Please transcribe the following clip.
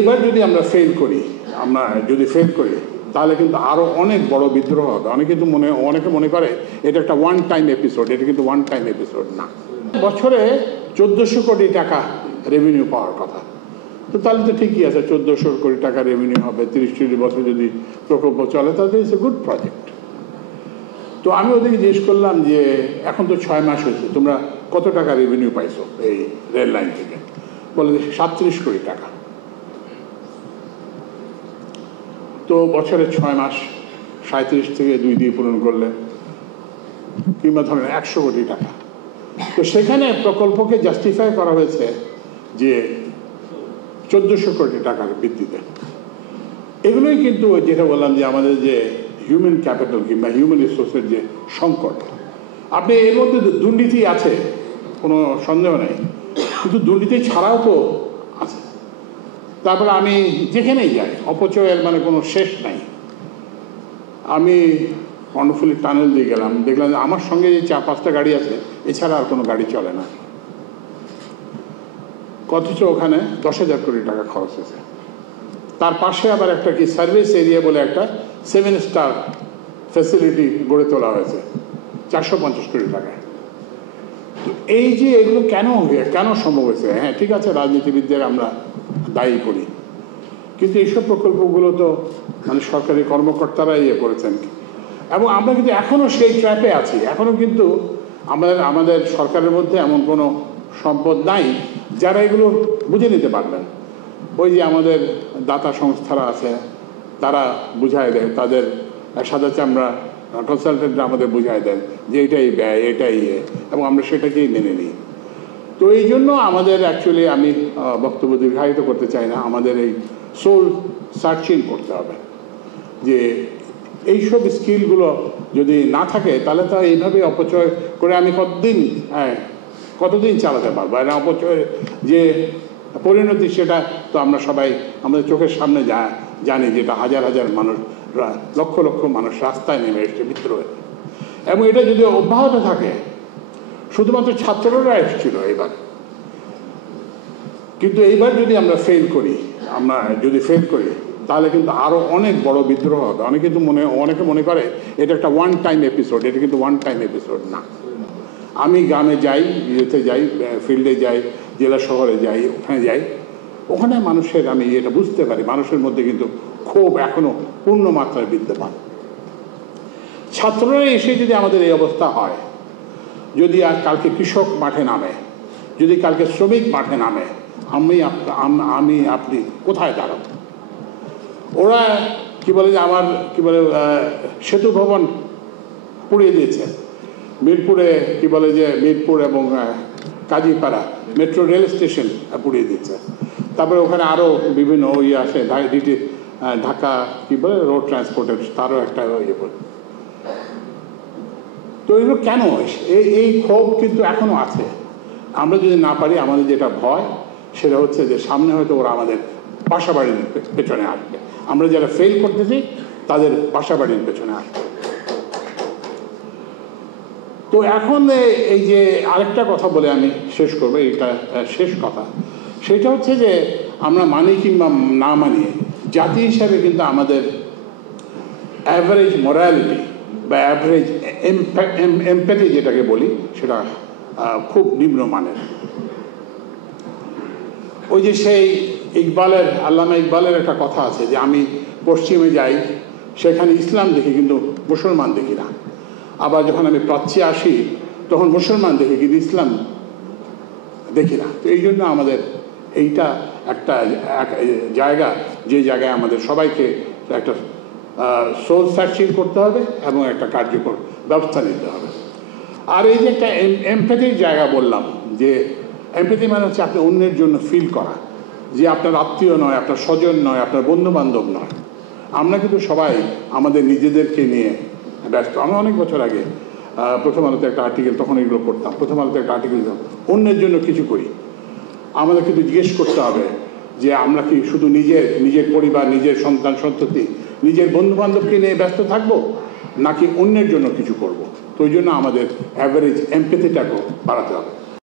এইবার যদি আমরা ফেল করি, তাহলে কিন্তু আরও অনেক বড় বিদ্রোহ হবে। অনেকে মনে করে এটা একটা ওয়ান টাইম এপিসোড, এটা কিন্তু ওয়ান টাইম এপিসোড না। বছরে 1400 কোটি টাকা রেভিনিউ পাওয়ার কথা, তো তাহলে তো ঠিকই আছে, 1400 কোটি টাকা রেভিনিউ হবে। 30-40 বছর যদি প্রকল্প চলে তাহলে ইটস এ গুড প্রজেক্ট। তো আমি ওদেরকে জিজ্ঞেস করলাম যে এখন তো 6 মাস হয়েছে, তোমরা কত টাকা রেভিনিউ পাইছো এই রেল লাইন থেকে? বলে 37 কোটি টাকা। তো বছরে 6 মাস 37 থেকে 2 দিয়ে পূরণ করলে কিংবা ধরেন 100 কোটি টাকা। তো সেখানে প্রকল্পকে জাস্টিফাই করা হয়েছে যে 1400 কোটি টাকার ভিত্তিতে। এগুলোই কিন্তু যেটা বললাম যে আমাদের যে হিউম্যান ক্যাপিটাল কিংবা হিউম্যান রিসোর্সের যে সংকট, আপনি এর মধ্যে দুর্নীতি আছে, কোনো সন্দেহ নেই, কিন্তু দুর্নীতি ছাড়াও তো আছে। তারপরে আমি যেখানেই যাই অপচয়ের মানে কোনো শেষ নাই। আমি কর্ণফুলী টানেল দিয়ে গেলাম, দেখলাম যে আমার সঙ্গে যে 4-5টা গাড়ি আছে, এছাড়া আর কোনো গাড়ি চলে না, অথচ ওখানে 10,000 কোটি টাকা খরচ হয়েছে। তার পাশে আবার একটা কি সার্ভিস এরিয়া বলে একটা 7 স্টার ফ্যাসিলিটি গড়ে তোলা হয়েছে 450 কোটি টাকায়। তো এই যে এগুলো কেন সম্ভব হয়েছে? হ্যাঁ ঠিক আছে, রাজনীতিবিদদের আমরা দায়ী করি, কিন্তু এইসব প্রকল্পগুলো তো মানে সরকারি কর্মকর্তারাই করেছেন। এবং আমরা কিন্তু এখনও সেই ট্র্যাপে আছি। এখনও কিন্তু আমাদের সরকারের মধ্যে এমন কোনো সম্পদ নাই যারা এগুলো বুঝে নিতে পারবেন। ওই যে আমাদের দাতা সংস্থারা আছে, তারা বুঝায় দেয়, তাদের সাদা চামড়া কনসালটেন্টরা আমাদের বুঝায় দেন যে এটাই ব্যয়, এটাই এবং আমরা সেটাকেই মেনে নিই। তো এই জন্য আমাদের অ্যাকচুয়ালি আমি বক্তব্য দীর্ঘায়িত করতে চাই না, আমাদের এই সোল সার্চিং করতে হবে যে এইসব স্কিলগুলো যদি না থাকে তাহলে তো এইভাবে অপচয় করে আমি কতদিন চালাতে পারবো। আর অপচয়ের যে পরিণতি সেটা তো আমরা সবাই আমাদের চোখের সামনে জানি, যেটা হাজার হাজার মানুষ, লক্ষ লক্ষ মানুষ রাস্তায় নেমে এসছে বিদ্রোহে। এবং এটা যদি অব্যাহত থাকে, শুধুমাত্র ছাত্ররা এসেছিল এবার, কিন্তু এইবার যদি আমরা ফেল করি তাহলে কিন্তু আরও অনেক বড় বিদ্রোহ হবে। অনেকে মনে করে এটা একটা ওয়ান টাইম এপিসোড, এটা কিন্তু ওয়ান টাইম এপিসোড না। আমি গ্রামে যাই, ফিল্ডে যাই, জেলা শহরে যাই, ওখানে মানুষের আমি এটা বুঝতে পারি, মানুষের মধ্যে কিন্তু ক্ষোভ এখনো পূর্ণ মাত্রায় বিদ্যমান। ছাত্ররা এসে যদি আমাদের এই অবস্থা হয়, যদি আর কালকে কৃষক মাঠে নামে, যদি কালকে শ্রমিক মাঠে নামে, আমি আপনি কোথায় দাঁড়াবো? ওরা সেতু ভবন পুড়িয়ে দিয়েছে মিরপুরে, মিরপুর এবং কাজীপাড়া মেট্রো রেল স্টেশন পুড়িয়ে দিয়েছে। তারপরে ওখানে আরও বিভিন্ন আছে, ঢাকা রোড ট্রান্সপোর্টের, তারও একটা বলে। তো এগুলো কেন? এই ক্ষোভ কিন্তু এখনো আছে। আমরা যদি না পারি, আমাদের যেটা ভয় সেটা হচ্ছে যে সামনে হয়তো ওরা আমাদের বাসা বাড়ির পেছনে আসবে। আমরা যারা ফেল করতেছি তাদের বাসা বাড়ির পেছনে আসবে। তো এখন এই যে আরেকটা কথা বলে আমি শেষ করবো, এটা শেষ কথা, সেটা হচ্ছে যে আমরা মানি কিংবা না মানি, জাতি হিসাবে কিন্তু আমাদের অ্যাভারেজ মোরালিটি বা অ্যাভারেজ এমপ্যাথি যেটাকে বলি, সেটা খুব নিম্নমানের। ওই যে সেই আল্লামা ইকবালের একটা কথা আছে যে আমি পশ্চিমে যাই, সেখানে ইসলাম দেখি কিন্তু মুসলমান দেখি না। আবার যখন আমি প্রাচ্যে আসি তখন মুসলমান দেখি কিন্তু ইসলাম দেখি না। তো এই জন্য আমাদের এইটা একটা জায়গা, যে জায়গায় আমাদের সবাইকে একটা সোল সার্চিং করতে হবে এবং একটা কার্যকর ব্যবস্থা নিতে হবে। আর এই যে একটা এমপ্যাথির জায়গা বললাম, যে এমপ্যাথি মানে হচ্ছে আপনি অন্যের জন্য ফিল করা, যে আপনার আত্মীয় নয়, আপনার স্বজন নয়, আপনার বন্ধু বান্ধব নয়। আমরা কিন্তু সবাই আমাদের নিজেদেরকে নিয়ে ব্যস্ত। আমি অনেক বছর আগে প্রথম আলোতে একটা আর্টিকেল, তখন এগুলো করতাম, প্রথম আলোতে একটা আর্টিকেল দিতাম, অন্যের জন্য কিছু করি। আমাদের কিন্তু জিজ্ঞেস করতে হবে যে আমরা কি শুধু নিজের পরিবার, নিজের সন্তান সন্ততি, নিজের বন্ধু বান্ধবকে নিয়ে ব্যস্ত থাকবো, নাকি অন্যের জন্য কিছু করব। তো ওই জন্য আমাদের অ্যাভারেজ এমপ্যাথিটাকেও বাড়াতে হবে।